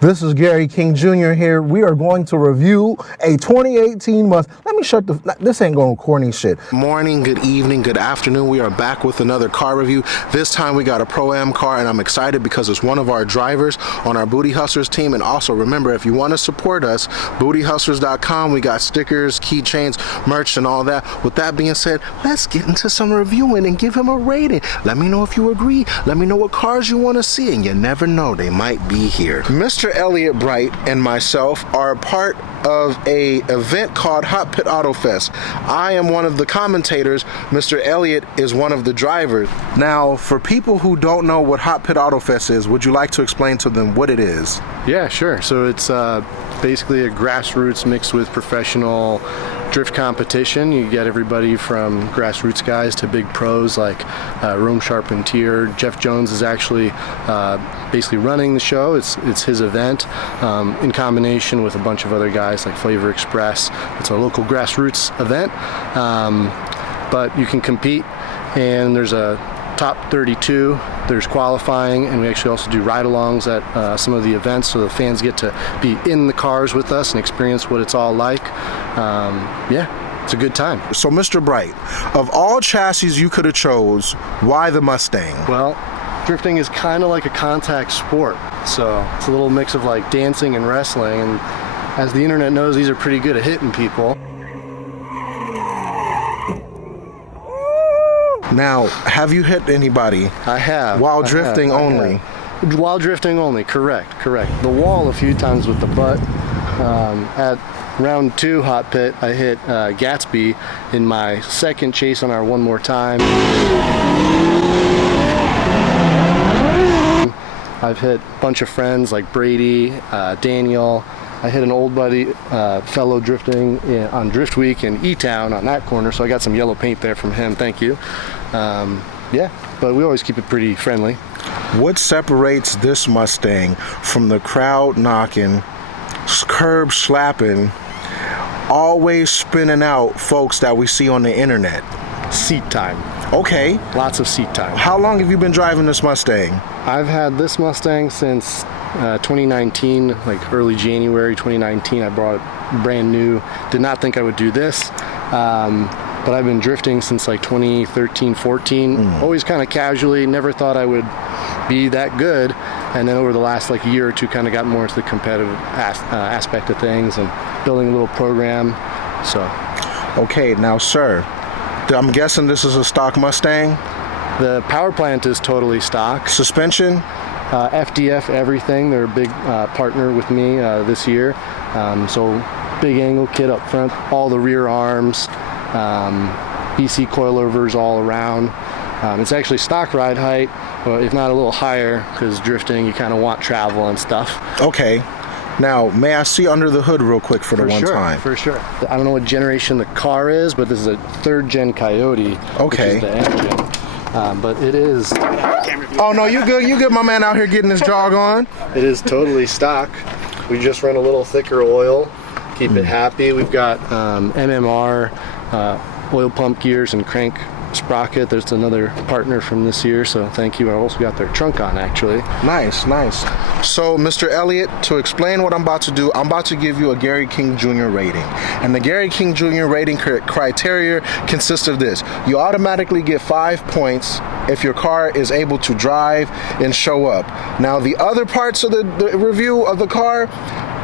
This is Gary King Jr. here. We are going to review a 2018 Mustang. Let me shut this ain't going corny shit. Morning, good evening, good afternoon. We are back with another car review. This time we got a Pro-Am car, and I'm excited because it's one of our drivers on our Booty Hustlers team. And also remember, if you want to support us, bootyhustlers.com. We got stickers, keychains, merch, and all that. With that being said, let's get into some reviewing and give him a rating. Let me know if you agree. Let me know what cars you want to see, and you never know, they might be here. Mr. Elliot Bright and myself are part of a event called Hotpit AutoFest. I am one of the commentators. Mr. Elliot is one of the drivers. Now, for people who don't know what Hotpit AutoFest is, would you like to explain to them what it is? Yeah, sure. So it's basically a grassroots mixed with professional drift competition. You get everybody from grassroots guys to big pros like Rome Charpentier. Jeff Jones is actually basically running the show. It's his event in combination with a bunch of other guys like Flavor Express. It's a local grassroots event, but you can compete, and there's a top 32, there's qualifying, and we actually also do ride-alongs at some of the events, so the fans get to be in the cars with us and experience what it's all like. Yeah, it's a good time. So Mr. Bright, of all chassis you could have chose, why the Mustang? Well, drifting is kind of like a contact sport, so it's a little mix of like dancing and wrestling, and as the internet knows, these are pretty good at hitting people. Now, have you hit anybody? I have. While drifting only? While drifting only, correct. The wall a few times with the butt. At round 2 hot pit, I hit Gatsby in my second chase on our One More Time. I've hit a bunch of friends like Brady, Daniel. I hit an old buddy, fellow drifting on Drift Week in E-Town on that corner, so I got some yellow paint there from him, thank you. Yeah, but we always keep it pretty friendly. What separates this Mustang from the crowd knocking, curb slapping, always spinning out folks that we see on the internet? Seat time. Okay. Lots of seat time. How long have you been driving this Mustang? I've had this Mustang since 2019, like early January 2019. I brought it brand new. Did not think I would do this, but I've been drifting since like 2013, 14. Always kind of casually. Never thought I would be that good. And then over the last like year or two, kind of got more into the competitive aspect of things and building a little program. So, okay, now, sir, I'm guessing this is a stock Mustang. The power plant is totally stock. Suspension? FDF everything. They're a big partner with me this year. So big angle kit up front, all the rear arms, BC coilovers all around. It's actually stock ride height, but if not a little higher, because drifting you kind of want travel and stuff. Okay. Now, may I see under the hood real quick for the one time? For sure. I don't know what generation the car is, but this is a 3rd gen Coyote. Okay. Which is the engine. But it is. Oh no, you good? You good? My man out here getting his jog on. It is totally stock. We just run a little thicker oil, keep it happy. We've got MMR, oil pump gears, and crank sprocket. There's another partner from this year, so thank you. I also got their trunk on, actually. Nice. So, Mr. Elliot, to explain what I'm about to do, I'm about to give you a Gary King Jr. rating. And the Gary King Jr. rating criteria consists of this. You automatically get 5 points if your car is able to drive and show up. Now, the other parts of the review of the car,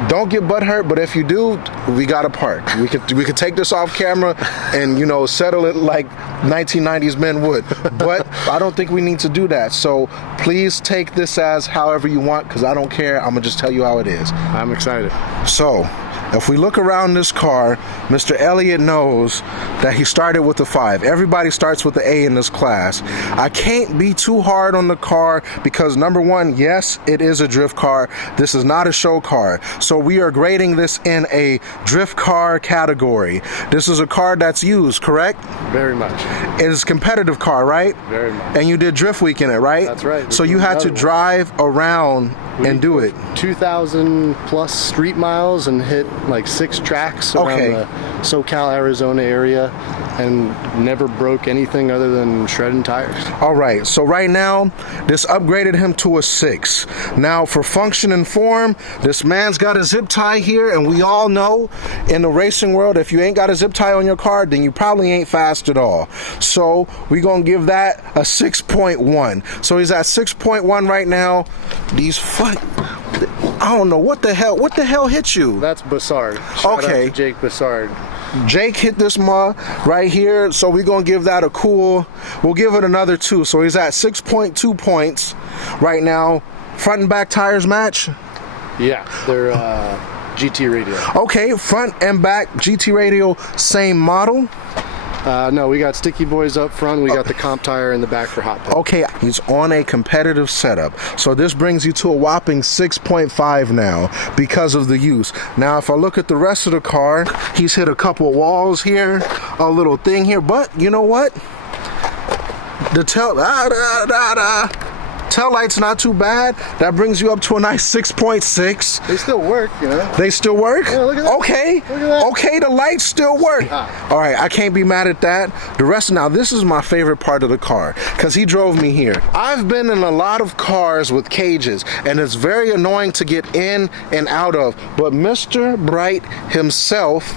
don't get butthurt, but if you do, we got a part. We could take this off camera and, you know, settle it like 1990s men would. But I don't think we need to do that. So please take this as however you want, because I don't care. I'm going to just tell you how it is. I'm excited. So, if we look around this car, Mr. Elliot knows that he started with a 5. Everybody starts with an A in this class. I can't be too hard on the car because, number one, yes, it is a drift car. This is not a show car. So we are grading this in a drift car category. This is a car that's used, correct? Very much. It is a competitive car, right? Very much. And you did drift week in it, right? That's right. So you had to drive around and do it. 2,000 plus street miles and hit like 6 tracks around the SoCal, Arizona area, and never broke anything other than shredding tires. All right, so right now, this upgraded him to a 6. Now, for function and form, this man's got a zip tie here, and we all know in the racing world, if you ain't got a zip tie on your car, then you probably ain't fast at all. So we're gonna give that a 6.1. So he's at 6.1 right now. I don't know what the hell hit you. That's Bassard. Shout out to Jake Bassard. Jake hit this right here, so we're gonna give that we'll give it another 2. So he's at 6.2 points right now. Front and back tires match? Yeah, they're GT radial. Okay, front and back GT radial, same model. No, we got Sticky Boys up front. We got the comp tire in the back for Hotpit. Okay, he's on a competitive setup. So this brings you to a whopping 6.5 now because of the use. Now, if I look at the rest of the car, he's hit a couple walls here, a little thing here, but you know what? The tail light's not too bad. That brings you up to a nice 6.6. They still work, you know. They still work? Yeah, look at that. Okay. Look at that. Okay, the lights still work. All right, I can't be mad at that. The rest, now this is my favorite part of the car because he drove me here. I've been in a lot of cars with cages and it's very annoying to get in and out of. But Mr. Bright himself,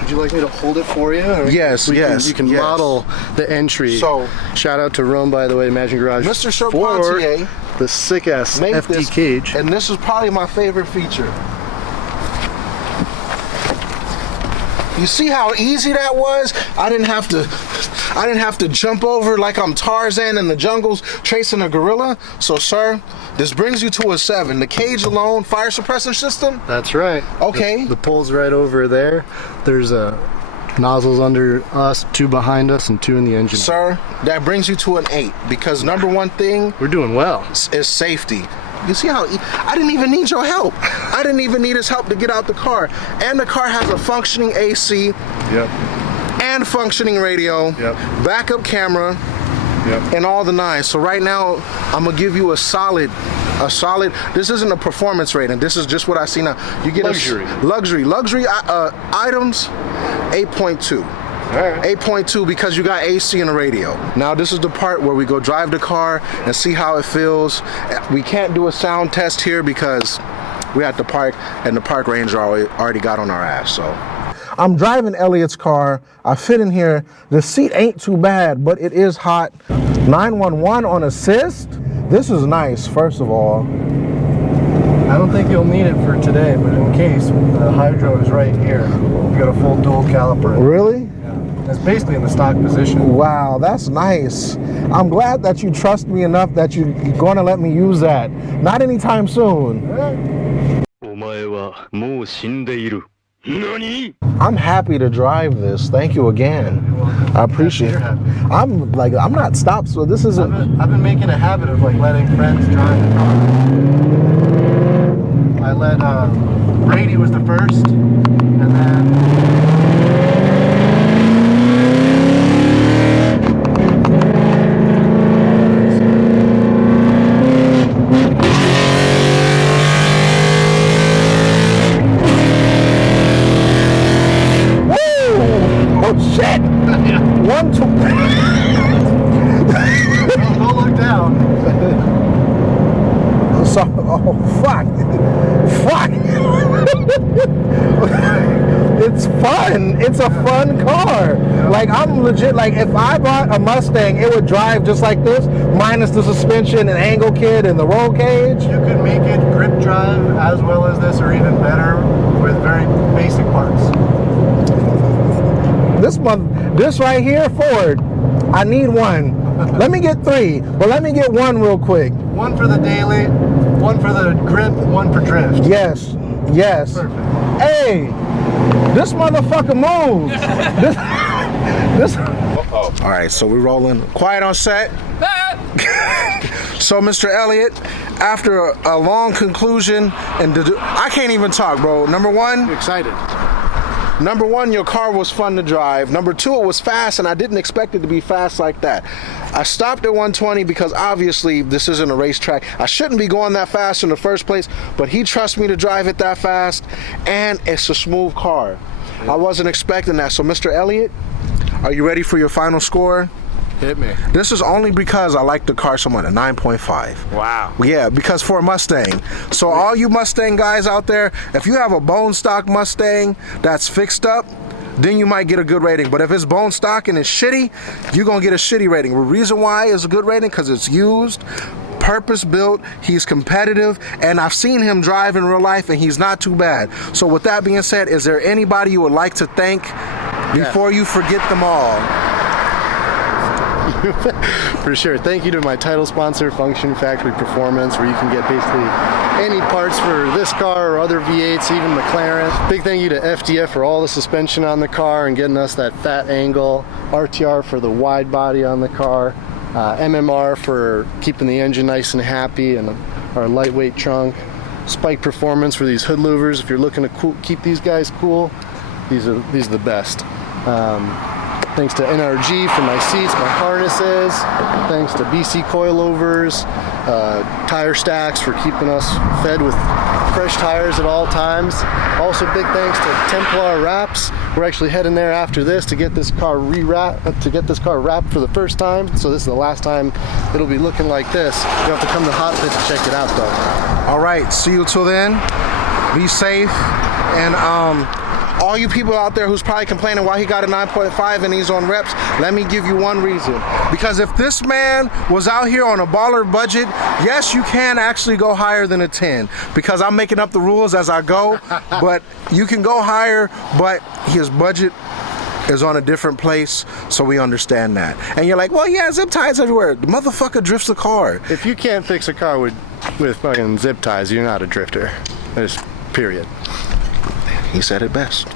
would you like me to hold it for you? Yes, You can model the entry. So, shout out to Rome, by the way, Imagine Garage. Mr. Charpentier the sick-ass FT cage. And this is probably my favorite feature. You see how easy that was? I didn't have to jump over like I'm Tarzan in the jungles chasing a gorilla. So, sir, this brings you to a 7. The cage alone, fire suppression system? That's right. Okay. The pole's right over there. There's nozzles under us, 2 behind us, and 2 in the engine. Sir, that brings you to an 8 because number one thing we're doing well is safety. You see how I didn't even need your help. I didn't even need his help to get out the car. And the car has a functioning AC. Yep. And functioning radio. Yep. Backup camera. Yep. And all the 9. So right now, I'm gonna give you a solid. This isn't a performance rating. This is just what I see now. You get luxury items, 8.2. All right. 8.2 because you got AC and a radio. Now this is the part where we go drive the car and see how it feels. We can't do a sound test here because we at the park and the park ranger already got on our ass. So I'm driving Elliot's car. I fit in here. The seat ain't too bad, but it is hot. 911 on assist. This is nice, first of all. I don't think you'll need it for today, but in case, the hydro is right here. You got a full dual caliper. Really? Yeah. It's basically in the stock position. Wow, that's nice. I'm glad that you trust me enough that you're going to let me use that. Not anytime soon. I'm happy to drive this. Thank you again. I appreciate it. I'm not stopped, so this isn't. I've been making a habit of letting friends drive the car. I let Brady was the first, and then. Shit! Yeah. 1, 2. Don't look down. So, fuck. It's fun. It's a fun car. I'm legit. If I bought a Mustang, it would drive just like this, minus the suspension and angle kit and the roll cage. You could make it grip drive as well as this, or even better, with very basic parts. This right here, Ford, I need 1. Let me get 3, but let me get 1 real quick. 1 for the daily, 1 for the grip, 1 for drift. Yes. Perfect. Hey, this motherfucker moves. this. All right, so we're rolling. Quiet on set. So, Mr. Elliot, after a long conclusion, I can't even talk, bro. Number 1, Excited. Number 1, your car was fun to drive. Number 2, it was fast, and I didn't expect it to be fast like that. I stopped at 120 because obviously this isn't a racetrack. I shouldn't be going that fast in the first place, but he trusts me to drive it that fast, and it's a smooth car. I wasn't expecting that. So, Mr. Elliot, are you ready for your final score? Hit me. This is only because I like the car so much, a 9.5. Wow. Yeah, because for a Mustang. So all you Mustang guys out there, if you have a bone stock Mustang that's fixed up, then you might get a good rating. But if it's bone stock and it's shitty, you're going to get a shitty rating. The reason why it's a good rating, because it's used, purpose built, he's competitive, and I've seen him drive in real life and he's not too bad. So with that being said, is there anybody you would like to thank before you forget them all? For sure. Thank you to my title sponsor, Function Factory Performance, where you can get basically any parts for this car or other V8s, even McLaren. Big thank you to FDF for all the suspension on the car and getting us that fat angle. RTR for the wide body on the car. MMR for keeping the engine nice and happy, and our lightweight trunk. Spike Performance for these hood louvers. If you're looking to keep these guys cool, these are the best. Thanks to NRG for my seats, my harnesses. Thanks to BC coilovers, tire stacks for keeping us fed with fresh tires at all times. Also, big thanks to Templar Wraps. We're actually heading there after this to get this car wrapped for the first time. So this is the last time it'll be looking like this. You have to come to Hotpit to check it out, though. All right, see you till then. Be safe, and all you people out there who's probably complaining why he got a 9.5 and he's on reps, let me give you one reason. Because if this man was out here on a baller budget, yes, you can actually go higher than a 10. Because I'm making up the rules as I go, but you can go higher, but his budget is on a different place, so we understand that. And you're like, well, yeah, zip ties everywhere. The motherfucker drifts the car. If you can't fix a car with fucking zip ties, you're not a drifter. There's period. He said it best.